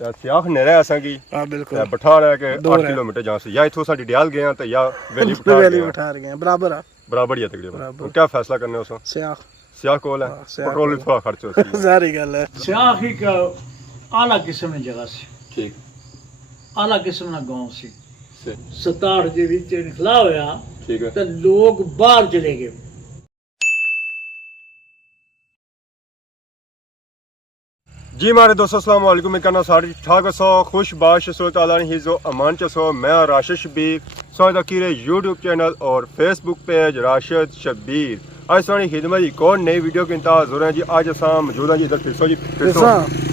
सियाख नेरे असा की हां बिल्कुल बठार है के 8 किलोमीटर जहां से या इथों सा डडियाल गए तो या वैली बठार गए बराबर है बराबर ही है तकरीबन। क्या फैसला करने हो सियाख सियाख कोल है पेट्रोल थोड़ा खर्च होती है सारी गल है। सियाख एक आला किस्म की जगह से ठीक आला किस्म का गांव से 67 ਦੇ ਵਿੱਚ ਇਨਕਲਾਬ ਹੋਇਆ ठीक है ਤਾਂ ਲੋਕ ਬਾਹਰ ਚਲੇ ਗਏ। जी मारे दोस्तों अस्सलाम वालेकुम। मैं कहना सारी ठाक सो खुश बाश सो ताला हिजो अमान च सो मैं राशिद शबीर सो कीरे यूट्यूब चैनल और फेसबुक पेज राशिद शबीर। आज सोनी खिदमत एक और नई वीडियो के इंतजार हो रहे हैं जी। आज असा मौजूद हैं जी इधर फिसो जी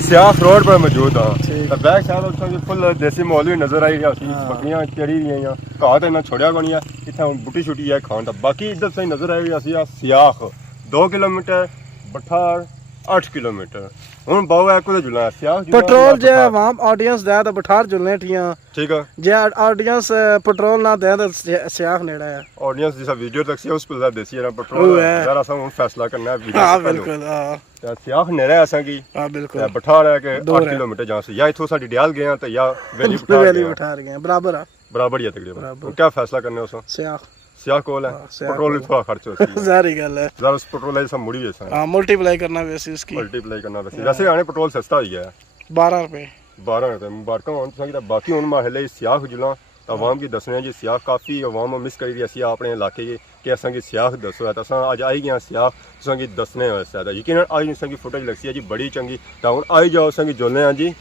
सियाख रोड पर मौजूद हाँ। बैक साइड फुल देसी माहौल भी नजर आई बकरियां चढ़ी हुई हैं घाह तो इन्ना छोड़िया को नहीं है इतना बुटी छुटी है खान का। बाकी इधर से नजर आई हुई सियाख 2 किलोमीटर बठार 8 किलोमीटर ਹੁਣ ਬਾਉ ਹੈ ਕੋਈ ਜੁਲਾ ਸਿਆਖ ਪੈਟਰੋਲ ਜੇ ਆਵਾਮ ਆਡੀਅנס ਦੇ ਤਾਂ ਬਠਾਰ ਜੁਲਨੇ ਠੀਆਂ ਠੀਕ ਹੈ ਜੇ ਆਡੀਅנס ਪੈਟਰੋਲ ਨਾ ਦੇ ਤਾਂ ਸਿਆਖ ਨੇੜਾ ਹੈ। ਆਡੀਅנס ਜਿਸ ਵੀਡੀਓ ਤੱਕ ਸੀ ਉਸ ਪਰ ਦੇਸੀ ਨਾ ਪੈਟਰੋਲ ਜ਼ਰਾ ਸਾ ਹੁਣ ਫੈਸਲਾ ਕਰਨਾ ਹੈ ਵੀਡੀਓ ਹਾਂ ਬਿਲਕੁਲ ਹਾਂ ਤੇ ਸਿਆਖ ਨੇੜਾ ਅਸਾਂ ਕੀ ਹਾਂ ਬਿਲकुल ਬਠਾਰ ਹੈ ਕਿ 8 ਕਿਲੋमीटर ਜਹਾਂ ਸੇ या इथों सा डडियाल गए तो या वैली बठार गए बराबर है बराबर ही है तकरीबन। क्या फैसला करने हो सियाख सियाख कोल है पेट्रोल थोड़ा खर्च होती है सारी गल है जरा उस पेट्रोल से मुड़ी है हां मल्टीप्लाई करना वैसे इसकी मल्टीप्लाई करना वैसे आने पेट्रोल सस्ता ही है 12 रुपए 12 रुपए मुबारक होन तुसा बाकी हुन महल्ले सियाख जुला आवाम की दसने जी सियाख काफ़ी आवाम मिस करी दी असी अपने इलाके के असा की सियाख दसो है तो असा अज आई गया सियाख तुसा की दसने वास्ते यकीन आई असा की फुटेज लगती है जी बड़ी चंगी तो हुन आई जाओ असा की जुलने जी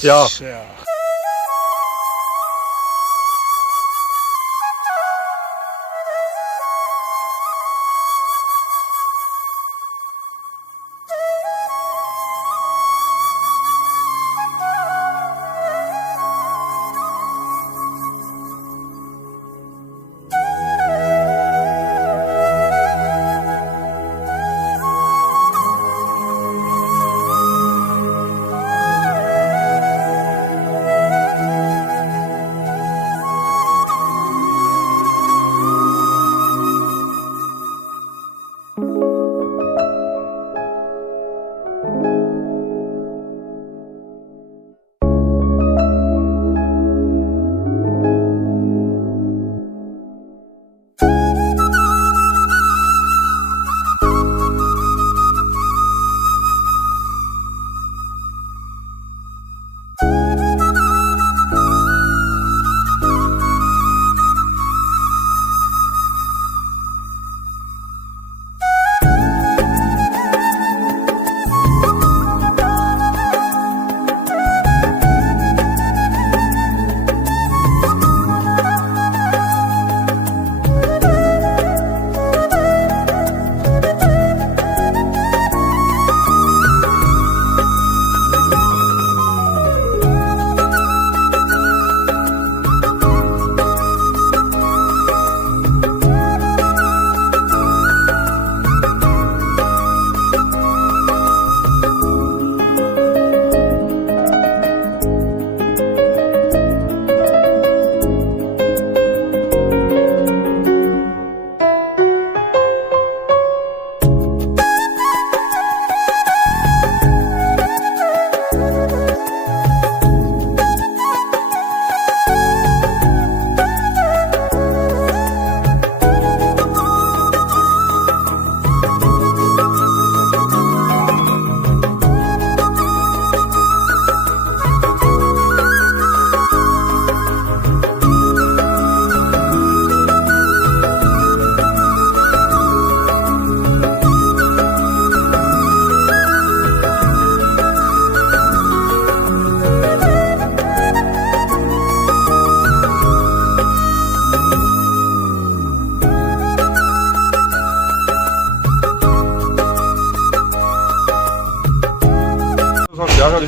सियाख।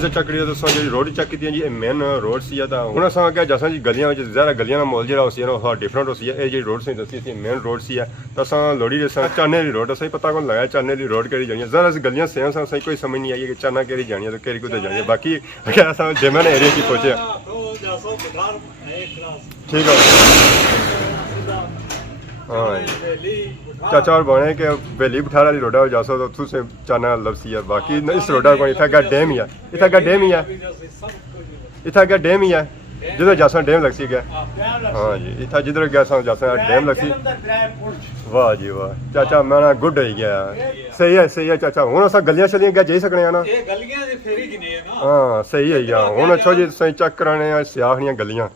चेक करिए दोस्तों जी रोड चेक की जी मेन रोड सी है हूँ अस क्या जैसा जी गलियां ज़्यादा गलियां का माहौल जो थोड़ा डिफरेंट होती है जी रोड से दसी मेन रोड सी है तो अस लोड़ी चाने की रोड असें पता कौन लगाया चाने की रोड कही जानी ज़रा गलियां सेम असें कोई समझ नहीं आई कि चाना कही जानी तो कही कुछ जानी बाकी अस जेमन एरिया की पहुंचे ठीक है हाँ चाचा और बने के बेली बिठारा ली रोडा जासो तो तुसे चाना लपसी है बाकी इस रोडा को इथा का डैम ही है इथा का डैम ही है इथा का डैम ही है जिधर जासा डैम लगसी गया हाँ जी इथा जिधर गया सा जासा डैम लगसी वाह जी वाह चाचा मैं गुड हो गया सही है चाचा हुन असा गलियां चलियां गया जाई सकने ना ये गलियां दे फेरी गिने है ना हाँ सही है यार हुन अच्छो जी सही चेक कराने सियाख दियां गलियां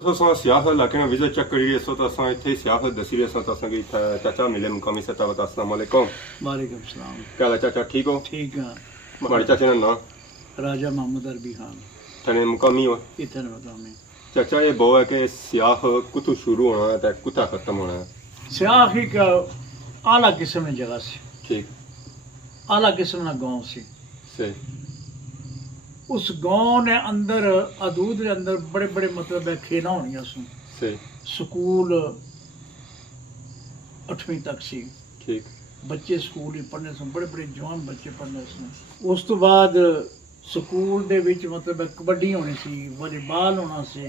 असां सियासत इलाके में विजिट चेक करी सो तो असां इत्थे सियासत दसी रहे असां तो असां की चाचा मिले मुकामी सतह पर अस्सलाम वालेकुम। वालेकुम सलाम। क्या हाल है चाचा, ठीक हो? ठीक है। हमारे चाचा का नाम राजा मोहम्मद अरबी खान। तने मुकामी हो? इतने मुकामी। चाचा ये बहु है कि सियाह कुतु शुरू होना है तो कुता खत्म होना है? सियाह ही का आला किस्म की जगह से, ठीक, आला किस्म का गांव से। सही। उस गांव ने अंदर अदूद के अंदर बड़े बड़े मतलब है खेना होनिया सुन। सही। स्कूल 8वीं तक सी। ठीक। बच्चे स्कूल ही पढ़ने सुन, बड़े बड़े जवान बच्चे पढ़ने सुन। उस तो बाद स्कूल दे विच मतलब कबड्डी होनी सी, वॉलीबॉल होना सी,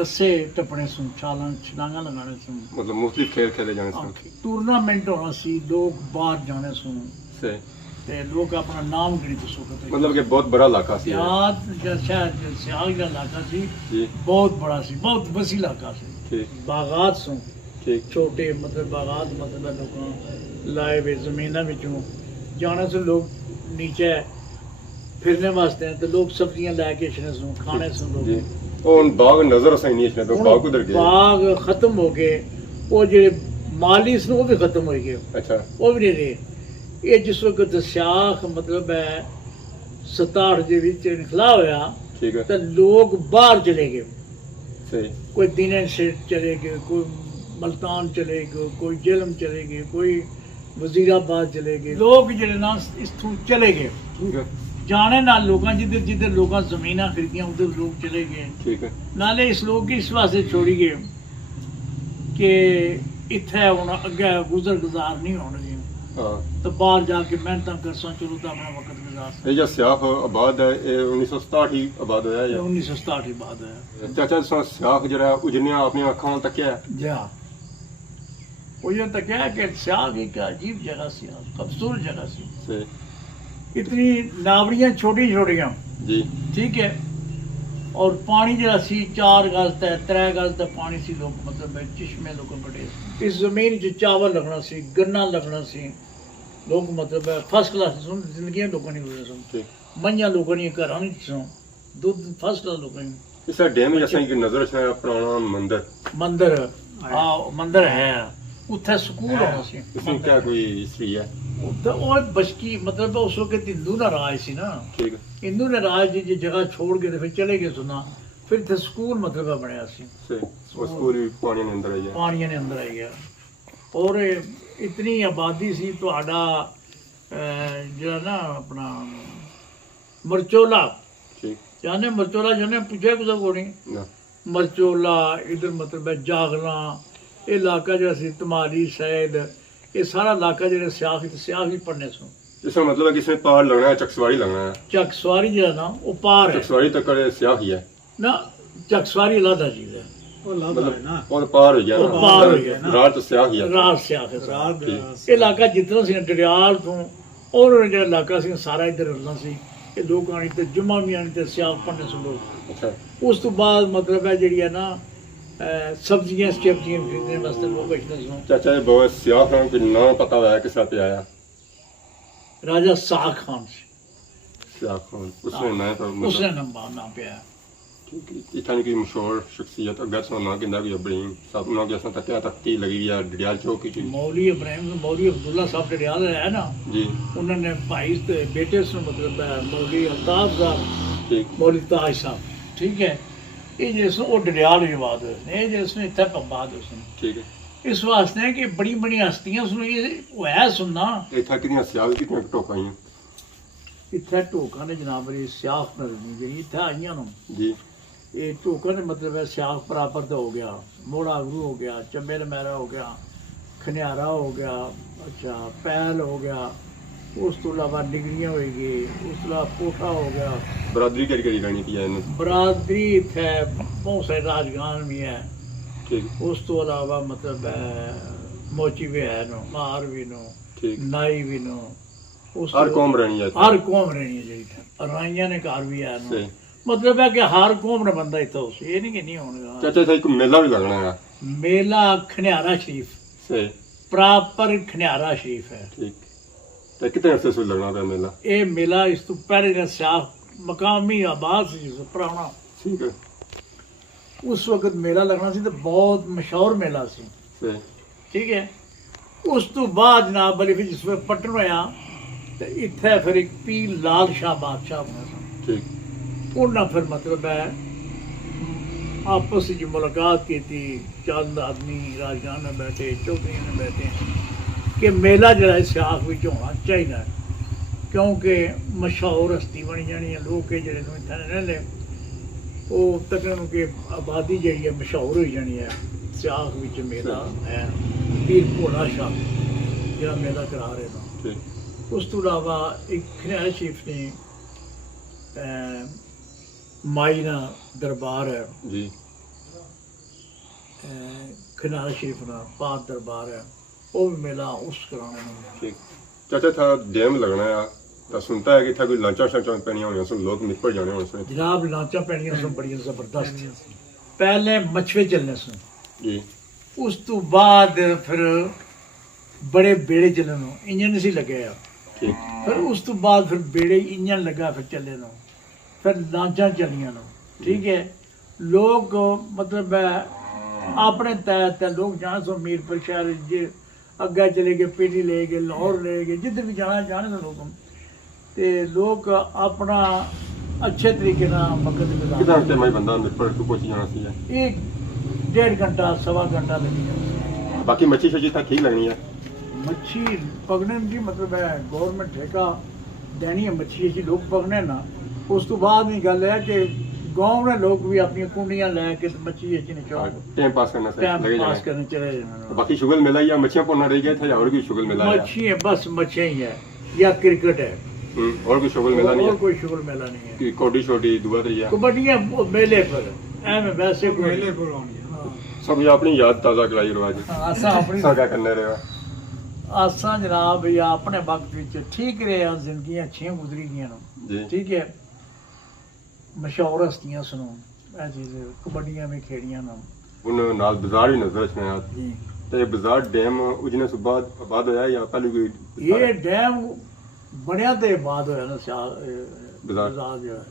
रस्से टपने सुन, छलांगा लगाने सुन, मतलब मुख्तलिफ खेल खेले जाने सुन। टूर्नामेंट होना सी, लोग बाहर जाने सुन। सही। ਤੇ ਲੋਕ ਆਪਣਾ ਨਾਮ ਗਣੀ ਦੱਸੋ ਕਰਦੇ मतलब कि बहुत बड़ा इलाका सी ਯਾਦ ਜਾਂ ਸ਼ਹਿਰ ਸਿਆਗ ਦਾ ਇਲਾਕਾ ਸੀ जी ਬਹੁਤ ਬੜਾ ਸੀ ਬਹੁਤ ਵਸੀ ਇਲਾਕਾ ਸੀ ठीक ਬਾਗਾਤ ਸੋਂ ठीक ਛੋਟੇ ਮਤਲਬ ਬਾਗਾਤ ਮਤਲਬ ਲੋਕਾਂ ਲਾਏ ਵੇ ਜ਼ਮੀਨਾਂ ਵਿੱਚੋਂ ਜਾਣਾ ਸੀ ਲੋਕ ਨੀਚੇ ਫਿਰਨੇ ਵਾਸਤੇ ਤੇ ਲੋਕ ਸਬਜ਼ੀਆਂ ਲੈ ਕੇ ਇਸ਼ਨੇ ਸੋਂ ਖਾਣੇ ਸੋਂ जी ਲੋਕ और बाग नजर असें नहीं इसने तो ਹੁਣ बाग उधर गए ਬਾਗ ਖਤਮ ਹੋ ਗਏ ਉਹ ਜਿਹੜੇ ਮਾਲੀ ਸੀ ਉਹ ਵੀ ਖਤਮ ਹੋ ਗਏ अच्छा ਉਹ ਵੀ ਨਹੀਂ ਰਹੇ ਇਹ ਜਿਸ ਵਕਤ ਸਿਆਖ ਮਤਲਬ ਹੈ 67 ਦੇ ਵਿੱਚ ਇਨਕਲਾ ਹੋਇਆ ठीक है ਤਾਂ ਲੋਕ ਬਾਹਰ ਚਲੇ ਗਏ सही ਕੋਈ ਦਿਨੇ ਸੇ ਚਲੇ ਗਏ ਕੋਈ ਮਲਤਾਨ ਚਲੇ ਗਏ ਕੋਈ ਜਲਮ ਚਲੇ ਗਏ ਕੋਈ ਵਜ਼ੀਰਾਬਾਦ ਚਲੇ ਗਏ ਲੋਕ ਜਿਹੜੇ ਨਾ ਇਥੋਂ ਚਲੇ ਗਏ ठीक है ਜਾਣੇ ਨਾਲ ਲੋਕਾਂ ਜਿੱਧਰ ਜਿੱਧਰ ਲੋਕਾਂ ਜ਼ਮੀਨਾਂ ਖਰੀਦੀਆਂ ਉਧਰ ਲੋਕ ਚਲੇ ਗਏ ठीक है ਨਾਲੇ ਇਸ ਲੋਕ ਇਸ ਵਾਸਤੇ ਛੋੜੀ ਗਏ ਕਿ ਇੱਥੇ ਹੁਣ ਅੱਗੇ ਗੁਜ਼ਰ ਨਹੀਂ ਹੋਣਗੇ हाँ ਤਾਂ ਬਾਹਰ ਜਾ ਕੇ ਮਿਹਨਤਾਂ ਕਰਸਾਂ ਚਲੋ ਤਾਂ ਆਪਣਾ ਵਕਤ ਗੁਜ਼ਾਰ ये जो सियाख आबाद है ये 1967 ही आबाद होया है 1967 ਦੀ ਬਾਤ ਹੈ चाचा सियाख जरा उजनिया अपनी अखां तकिया ਜਾ ਉਹ ਇਹ ਤਾਂ ਕਿਹਾ ਕਿ ਸਿਆਗ ਇੱਕ ਅਜੀਬ ਜਗ੍ਹਾ ਸੀ ਖੂਬਸੂਰਤ ਜਗ੍ਹਾ ਸੀ सही इतनी नावड़ियाँ छोटी छोटियाँ जी ठीक है और पानी जरा सी 4 गज तक 3 गज तक पानी सी लोग मतलब चिश्मे लोग बड़े इस जमीन च चावल लगना सी गन्ना लगना सी लोग मतलब फर्स्ट क्लास जिंदगी लोगों ने गुजरे सन ठीक मइयां लोगों ने घर नहीं सन दूध फर्स्ट क्लास लोगों ने इस डैम में जैसा कि नजर से पुराना मंदिर मंदिर हाँ मंदिर है उत्थे स्कूल होना सी इसमें क्या कोई हिस्ट्री है ਉਹ ਬਸ਼ਕੀ ਮਤਲਬ ਉਸ ਵਕਤ ਹਿੰਦੂ ਦਾ ਰਾਜ ਸੀ ਨਾ ठीक है ਹਿੰਦੂ ਨੇ ਰਾਜ ਦੀ ਜਗ੍ਹਾ ਛੋੜ ਕੇ ਤੇ ਫਿਰ ਚਲੇ ਗਏ ਸੁਣਾ ਫਿਰ ਇੱਥੇ ਸਕੂਲ ਮਤਲਬ ਬਣਿਆ ਸੀ सही और स्कूल भी पानी के अंदर आई है ਪਾਣੀਆਂ ਦੇ ਅੰਦਰ ਆਈ ਗਿਆ ਔਰ ਇਤਨੀ ਆਬਾਦੀ ਸੀ ਤੁਹਾਡਾ ਜਿਹੜਾ ਨਾ ਆਪਣਾ ਮਰਚੋਲਾ ठीक ਜਾਨੇ ਮਰਚੋਲਾ ਜਾਨੇ ਪੁੱਛਿਆ ਕੁਝ ਕੋਣੀ ना ਮਰਚੋਲਾ ਇਧਰ ਮਤਲਬ ਹੈ ਜਾਗਲਾ ਇਹ ਇਲਾਕਾ ਜਿਹੜਾ ਸੀ ਤਮਾਲੀ ਸੈਦ ਇਹ ਸਾਰਾ ਇਲਾਕਾ ਜਿਹੜੇ ਸਿਆਖ ਵੀ ਪੜਨੇ ਸੋ इसका मतलब है कि इसमें पार लगना है चकसवाड़ी लगना है ਚੱਕ ਸਵਾਰੀ ਜਿਹੜਾ ਨਾ ਉਹ ਪਾਰ ਹੈ चकसवाड़ी तक का सियाख ही है ਨਾ ਚੱਕ ਸਵਾਰੀ ਅਲੱਗਾ ਚੀਜ਼ ਹੈ मतलब और पार हो गया वो पार हो गया ना। रात तो सियाख ही है ਰਾਜ ਸਿਆਖ ਹੈ ਇਹ ਇਲਾਕਾ ਜਿੱਤਨਾ ਸੀ ਡੜਿਆਲ ਤੋਂ ਔਰ ਜਿਹੜਾ ਇਲਾਕਾ ਸੀ ਸਾਰਾ ਇੱਧਰ ਰਹਿਣਾ ਸੀ ਇਹ ਲੋਕ ਆਣੀ ਤੇ ਜੁਮਾ ਵੀ ਆਣੀ ਤੇ ਸਿਆਖ ਪੜਨੇ ਸੋ ਲੋਕ अच्छा ਉਸ ਤੋਂ ਬਾਅਦ ਮਤਲਬ ਹੈ ਜਿਹੜੀ ਹੈ ਨਾ ਸਬਜ਼ੀਆਂ ਖਰੀਦਣ ਵਾਸਤੇ ਲੋਕ ਇਸ਼ਨੇ ਸੋ चाचा ये बहुत सियाख है कि नाम पता हुआ है किस पे आया ਰਾਜਾ ਸਾਖ ਖਾਨ ਸੀ सियाख खान उसने ना तो ਉਸਨੇ ਨਾਮ ਪਿਆ इतनी की मशहूर शख्सियत अगर सो ना किंदा की बड़ी सब ना के तक क्या तकती लगी है डडियाल चौक की ਮੌਲੀ ਇਬਰਾਹਿਮ ਮੌਲੀ ਅਬਦੁੱਲਾ ਸਾਹਿਬ ਡੜਿਆਲ ਹੈ ਨਾ जी ਉਹਨਾਂ ਨੇ ਭਾਈ ਤੇ ਬੇਟੇ ਨੂੰ ਮਤਲਬ ਹੈ ਮੌਲੀ ਅਲਤਾਫ ਸਾਹਿਬ ठीक ਮੌਲੀ ਤਾਜ ਸਾਹਿਬ ਠੀਕ ਹੈ ਇਹ ਜਿਸ ਨੂੰ ਉਹ ਡੜਿਆਲ ਵਿਵਾਦ ਹੋਏ ਨੇ ਜਿਸ ਨੂੰ ਇੱਥੇ ਪਬਾਦ ਹੋਏ ਨੇ ठीक है ਇਸ ਵਾਸਤੇ ਕਿ ਬੜੀ ਬੜੀ ਹਸਤੀਆਂ ਉਸ ਨੂੰ ਇਹ ਹੋਇਆ ਸੁਣਨਾ इतना कितनी सियाख कितनी टोक आई ਇੱਥੇ ਢੋਕਾਂ ਨੇ ਜਨਾਬ ਇਹ ਸਿਆਖ ਨਰਮੀ ਜਿਹੜੀ ਇੱਥੇ ਆਈਆਂ ਨੂੰ जी ਇਹ ਢੋਕਾਂ ਦੇ ਮਤਲਬ ਹੈ ਸਿਆਖ ਪ੍ਰਾਪਤ ਹੋ ਗਿਆ ਮੋੜਾ ਗੁਰੂ ਹੋ ਗਿਆ ਚੰਬੇਲ ਮਹਿਰਾ ਹੋ ਗਿਆ ਖਨਿਆਰਾ ਹੋ ਗਿਆ ਅੱਛਾ ਪੈਲ ਹੋ ਗਿਆ ਉਸ ਤੋਂ ਇਲਾਵਾ ਡਿਗਰੀਆਂ ਹੋਏਗੀ ਉਸ ਤੋਂ ਇਲਾਵਾ ਕੋਠਾ ਹੋ ਗਿਆ बरादरी करी रहनी थी इन्हें ਬਰਾਦਰੀ ਇੱਥੇ ਬਹੁਤ ਸਾਰੇ ਰਾਜਗਾਨ ਵੀ ਹੈ ठीक ਉਸ ਤੋਂ ਇਲਾਵਾ ਮਤਲਬ ਮੋਚੀ ਵੀ ਹੈ ਨੂੰ ਮਾਰ ਵੀ ਨੂੰ ठीक ਨਾਈ ਵੀ ਨੂੰ ਉਸ हर ਤੋਂ- कौम रहनी है ਹਰ ਕੌਮ ਰਹਿਣੀ ਹੈ ਜਿਹੜੀ ਰਾਈਆਂ ਨੇ ਘਰ ਵੀ ਹੈ ਨੂੰ सही ਮਤਲਬ ਹੈ ਕਿ ਹਰ ਕੌਮ ਦਾ ਬੰਦਾ ਇੱਥੇ ਉਸ ਇਹ ਨਹੀਂ ਕਿ ਨਹੀਂ ਹੋਣਗਾ चाचा था एक मेला भी लगना है ਮੇਲਾ ਖਨਿਆਰਾ ਸ਼ਰੀਫ सही ਪ੍ਰਾਪਰ ਖਨਿਆਰਾ ਸ਼ਰੀਫ ਹੈ ठीक तो कितने अरसे से लगना था मेला ਇਹ ਮੇਲਾ ਇਸ ਤੋਂ ਪਹਿਲੇ ਦਾ ਸਿਆਖ ਮਕਾਮੀ ਆਬਾਦ ਸੀ ਜਿਸ ਪੁਰਾਣਾ ठीक है ਉਸ ਵਕਤ ਮੇਲਾ ਲੱਗਣਾ ਸੀ ਤੇ ਬਹੁਤ ਮਸ਼ਹੂਰ ਮੇਲਾ ਸੀ सही ਠੀਕ ਹੈ ਉਸ ਤੋਂ ਬਾਅਦ ਜਨਾਬ ਅਲੀ ਫਿਰ ਜਿਸ ਵੇਲੇ ਪਟਨ ਹੋਇਆ ਤੇ ਇੱਥੇ ਫਿਰ ਇੱਕ ਪੀਰ ਲਾਲ ਸ਼ਾਹ ਬਾਦਸ਼ਾਹ ਬਣਾ ਸੀ ठीक ਉਹਨਾਂ ਫਿਰ ਮਤਲਬ ਹੈ ਆਪਸ ਵਿੱਚ ਮੁਲਾਕਾਤ ਕੀਤੀ ਚੰਦ ਆਦਮੀ ਰਾਜਗਾਨ ਨਾਲ ਬੈਠੇ ਚੌਧਰੀਆਂ ਨਾਲ ਬੈਠੇ ਕਿ ਮੇਲਾ ਜਿਹੜਾ ਹੈ ਸਿਆਖ ਵਿੱਚ ਹੋਣਾ ਚਾਹੀਦਾ ਹੈ ਕਿਉਂਕਿ ਮਸ਼ਹੂਰ ਹਸਤੀ ਬਣੀ ਜਾਣੀ ਹੈ ਲੋਕ ਇਹ ਜਿਹੜੇ ਨੂੰ ਇੱਥੇ ਰਹਿੰਦੇ ਉਹ ਤੱਕਣ ਕਿ ਆਬਾਦੀ ਜਿਹੜੀ ਹੈ ਮਸ਼ਹੂਰ ਹੋਈ ਜਾਣੀ ਹੈ ਸਿਆਖ ਵਿੱਚ ਮੇਲਾ ਹੈ ਪੀਰ ਭੋਲਾ ਸ਼ਾਹ ਜਿਹੜਾ ਮੇਲਾ ਕਰਾ ਰਹੇ ਨੇ ठीक ਉਸ ਤੋਂ ਇਲਾਵਾ ਇੱਕ ਖਨਿਆਰਾ ਸ਼ਰੀਫ ਨੇ ਮਾਈਨਾ ਦਰਬਾਰ ਹੈ जी ਖਨਿਆਰਾ ਸ਼ਰੀਫ ਦਾ ਪਾਕ ਦਰਬਾਰ ਹੈ ਉਹ ਵੀ ਮੇਲਾ ਉਸ ਕਰਾਉਣੇ ਨੂੰ ठीक चाचा था डैम लगना है तो सुनता है कि था कोई लांचा शांचा पैनियां होनी सुन लोग मिरपुर जाने होने सुन जनाब लांचा पैनियां सुन बड़ी जबरदस्त पहले मछवे चलने सुन जी उस तो बाद फिर बड़े बेड़े चलन इंजन सी लगे आ ठीक फिर उस तो बाद फिर बेड़े इंजन लगा फिर चले नो फिर लांचा चलियां नो ठीक है लोग मतलब अपने तहत लोग जाने सो मीरपुर शहर जे अग्गे चले गए पीढ़ी ले गए लाहौर ले गए जिधर भी जाना जाने तो लोग ते लोग अपना अच्छे तरीके ना वक्त कितना गुजार टाइम में बंदा मिरपुर को पहुंच जाना चाहिए एक 1.5 घंटा सवा घंटा लगी जाता बाकी मच्छी शच्छी तक ठीक लगनी है मच्छी पकड़ने की मतलब है गवर्नमेंट ठेका देनी है मच्छी अच्छी लोग पकड़ने ना उस तो बाद नहीं गल है कि गांव में लोग भी अपनी कुंडियां लेके मच्छी अच्छी निकाल टाइम पास करना से टाइम लगे पास जाने करने चले जाना बाकी शुगल मेला या मच्छियां पौना रह गया था या और भी शुगल मेला है मच्छी है बस मच्छी ही है या क्रिकेट है और कोई शुगल मेला नहीं और है कोई शुगल मेला नहीं है कि कोडी छोटी दुआ रही है कबड्डियां मेले पर एम वैसे कोई मेले पर सब ये अपनी याद ताजा कराई रवाज आसा अपनी क्या करने रहे आसा जनाब या अपने वक्त विच ठीक रहे जिंदगी अच्छियां गुजरी गई जी ठीक है मशहूर हस्तियां सुनो ਇਹ ਚੀਜ਼ ਕਬੱਡੀਆਂ ਵੀ ਖੇਡੀਆਂ ਨਾ उन नाल बाजार ही नजर में आया ਜੀ ਤੇ ਬਾਜ਼ਾਰ ਡੈਮ ਉਜਨੇ ਤੋਂ ਬਾਅਦ ਆਬਾਦ ਹੋਇਆ ਜਾਂ ਪਹਿਲੇ ਕੋਈ ਇਹ ਡੈਮ ਬਣਿਆ ਤੇ ਬਾਅਦ ਹੋਇਆ ਨਾ ਬਾਜ਼ਾਰ। ਬਾਜ਼ਾਰ ਜਿਹੜਾ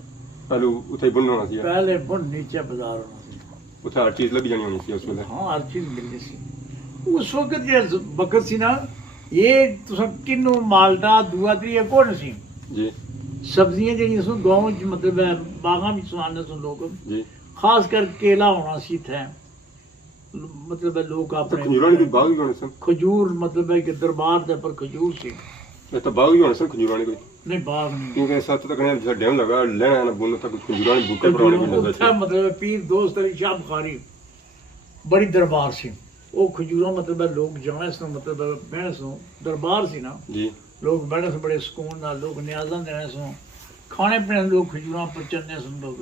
ਪਹਿਲੇ ਉੱਥੇ ਬੁੰਨ ਹੋਣਾ ਸੀ ਪਹਿਲੇ ਬੁਣ ਨੀਚੇ ਬਾਜ਼ਾਰ ਹੋਣਾ ਸੀ ਉੱਥੇ ਹਰ ਚੀਜ਼ ਲੱਭ ਜਾਣੀ ਹੋਣੀ ਸੀ ਉਸ ਵੇਲੇ ਹਾਂ ਹਰ ਚੀਜ਼ ਮਿਲਦੀ ਸੀ ਉਸ ਵਕਤ ਜੇ ਵਕਤ ਸੀ ਨਾ ਇਹ ਤੁਸੀਂ ਕਿੰਨੂ ਮਾਲਟਾ ਦੂਆ ਤਰੀਆ ਕੋਣ ਸੀ ਜੀ ਸਬਜ਼ੀਆਂ ਜਿਹੜੀਆਂ ਸੋ ਗਾਉਂ ਚ ਮਤਲਬ ਹੈ ਬਾਗਾਂ ਵਿੱਚ ਆਉਂਦੇ ਸਨ ਲੋਕ ਜੀ ਖਾਸ ਕਰ ਕੇਲਾ ਹੋਣਾ ਸੀ ਇੱਥੇ ਮਤਲਬ ਹੈ ਲੋਕ ਤੇ ਆਪਣੇ ਖਜੂਰਾਂ ਦੇ ਵੀ ਬਾਗ ਵੀ ਹੋਣੇ ਸਨ ਖਜੂਰ ਮਤਲਬ ਹੈ ਕਿ ਦਰਬਾਰ ਦੇ ਪਰ ਖਜੂਰ ਸੀ ਇਹ ਤਾਂ ਬਾਗ ਵੀ ਹੋਣੇ ਸਨ ਖਜੂਰਾਂ ਦੇ ਕੋਈ ਨਹੀਂ ਬਾਗ ਨਹੀਂ ਕਿਉਂਕਿ ਸੱਤ ਤੱਕ ਨੇ ਜਿਹੜਾ ਡੈਮ ਲਗਾ ਲੈਣਾ ਨਾ ਬੁੰਨ ਤੱਕ ਖਜੂਰਾਂ ਦੇ ਬੂਟੇ ਪਰਾਉਣੇ ਵੀ ਨਜ਼ਰ ਉੱਥੇ ਮਤਲਬ ਹੈ ਪੀਰ ਦੋਸਤ ਅਲੀ ਸ਼ਾਹ ਬੁਖਾਰੀ ਬੜੀ ਦਰਬਾਰ ਸੀ ਉਹ ਖਜੂਰਾਂ ਮਤਲਬ ਹੈ ਲੋਕ ਜਾਣੇ ਸਨ ਮਤਲਬ ਹੈ ਬਹਿਣੇ ਸਨ ਦਰਬਾਰ ਸੀ ਨਾ ਜੀ ਲੋਕ ਬੜੇ ਬੜੇ ਸਕੂਨ ਨਾਲ ਲੋਕ ਨਿਆਜ਼ਾਂ ਦੇਣੇ ਸਨ ਖਾਣੇ ਪੀਣੇ ਲੋਕ ਖਜੂਰਾਂ ਪਰ ਚੰਨੇ ਸਨ ਲੋਕ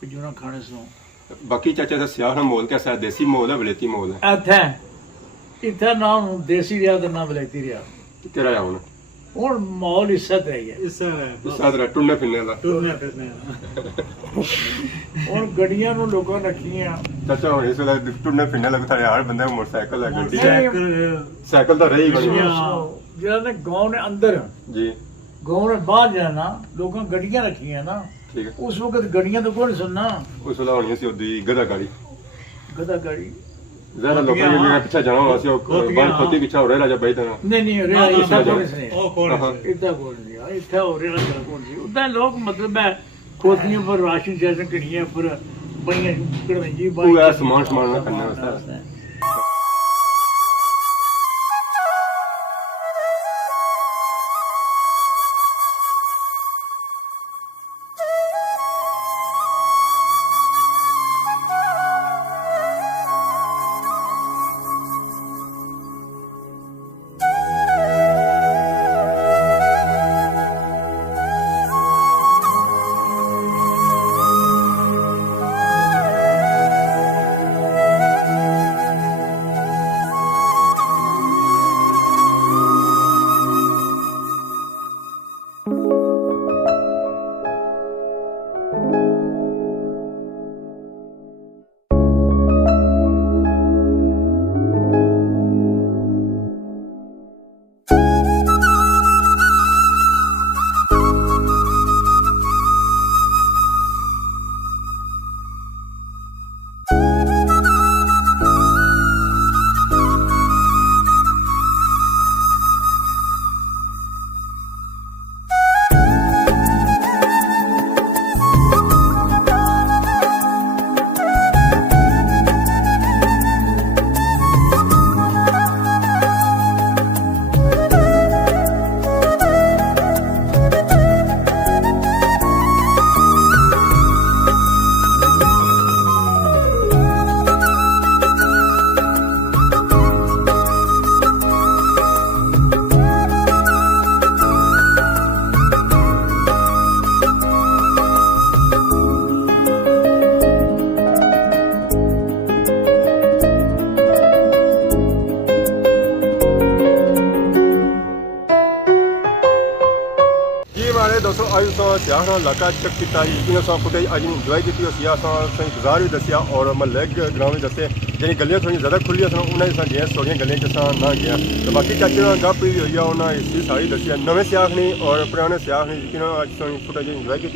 ਖਜੂਰਾਂ ਖਾਣੇ ਸਨ ਬਾਕੀ ਚਾਚਾ ਦਾ ਸਿਆਹ ਦਾ ਮਾਹੌਲ ਕਿਹਦਾ ਹੈ ਦੇਸੀ ਮਾਹੌਲ ਹੈ ਵਲੇਤੀ ਮਾਹੌਲ ਹੈ ਇੱਥੇ ਨਾ ਦੇਸੀ ਰਿਹਾ ਤੇ ਨਾ ਵਲੈਤੀ ਰਿਹਾ ਤੇਰਾ ਆ ਹੁਣ ਹੁਣ ਮਾਹੌਲ ਇੱਜ਼ਤ ਰਹੀ ਹੈ ਇਸ ਤਰ੍ਹਾਂ ਟੁੰਨੇ ਫਿਰਨੇ ਦਾ ਹੁਣ ਗੱਡੀਆਂ ਨੂੰ ਲੋਕਾਂ ਨੇ ਰੱਖੀਆਂ ਚਾਚਾ ਹੁਣ ਇਸ ਵੇਲੇ ਟੁੰਨੇ ਫਿਰਨੇ ਲੱਗ ਥਾੜੇ ਹਰ ਬੰਦੇ ਨੂੰ ਮੋਟਰਸਾਈਕਲ ਹੈ ਗੱਡੀ ਹੈ ਨਹੀਂ, ਸਾਈਕਲ ਤਾਂ ਰਹੀ ਗਈ ਜਿਹੜਾ ਨੇ ਗਾਉਂ ਨੇ ਅੰਦਰ ਜੀ ਗਾਉਂ ਨੇ ਬਾਹਰ ਜਾਣਾ ਲੋਕਾਂ ਗੱਡੀਆਂ ਰੱਖੀਆਂ ਨਾ ਠੀਕ ਹੈ ਉਸ ਵਕਤ ਗੱਡੀਆਂ ਤੋਂ ਕੋਈ ਸੁਣਨਾ ਉਸ ਵੇਲੇ ਹੋਣੀ ਸੀ ਉਹਦੀ ਗਧਾ ਗਾੜੀ ਗਦਾ ਗੱਡੀ ਜ਼ਰਾ ਲੋਕਾਂ ਨੇ ਜਿਹੜਾ ਪਿੱਛੇ ਜਾਣਾ ਹੋਇਆ ਸੀ ਉਹ ਬੰਦ ਖੋਤੀ ਪਿੱਛੇ ਹੋ ਰਿਹਾ ਜਾਂ ਬਈ ਤਾਂ ਨਹੀਂ ਨਹੀਂ ਰਿਹਾ ਇੱਦਾਂ ਕੋਈ ਨਹੀਂ ਉਹ ਕੋਣ ਇੱਦਾਂ ਕੋਈ ਨਹੀਂ ਆ ਇੱਥੇ ਹੋ ਰਿਹਾ ਜਿਹੜਾ ਕੋਈ ਨਹੀਂ ਉਦਾਂ ਲੋਕ ਮਤਲਬ ਹੈ ਖੋਤੀਆਂ ਪਰ ਰਾਸ਼ਨ ਸ਼ਾਸ਼ਨ ਕਿਹੜੀਆਂ ਪਰ ਬਈਆਂ ਕਿਹੜੇ ਜੀ ਉਹ ਐ ਸਮਾਨ ਨਾ ਕਰਨਾ ਵਾਸਤੇ दोस्तों आज सियाह इलाका चेक किया जिन्हें फुटेज अज इंजॉय की बाजार भी दसिया और महल ग्राउंड भी दसे जी गलियां थोड़ी ज़्यादा खुलियां सन उन्हें जेंस थोड़िया गलियां च ना गया तो बाकी चाचे गप भी हुई है उन्हें हिस्ट्री सारी दसिया नवे सियाख ने और पुराने सियाख ने जिन्होंने अज फुटेज इंजॉय की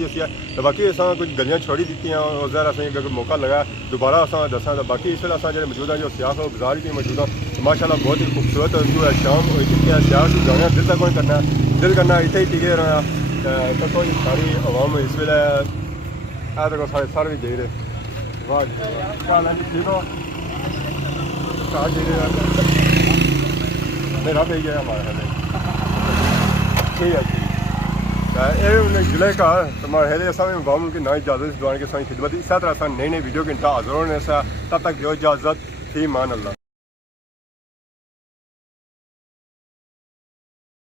तो बाकी अस कुछ गलियां छोड़ी दी और उस अगर मौका लगा दोबारा अस दसा तो बाकी इस वेले जो मौजूद है जो सियाख बाजार भी मौजूद है माशाल्लाह बहुत ही खूबसूरत जो है शाम हो चुकी है सियाह से जाने दिल तक करना दिल करना इतने ही टिके रहा तो कोई सारी आवाम इस वेले देखो सारे भी दे रहे वाह क्या जी ठीक हो मेरा भी गया हमारा ठीक है जी ये जिले का तुम्हारे हेले सब गवर्नमेंट की नई इजाज़त दुआन के साथ खिदमत इस तरह नई नई वीडियो के इंतजार हाजिर होने से तब तक जो इजाज़त थी मान अल्लाह।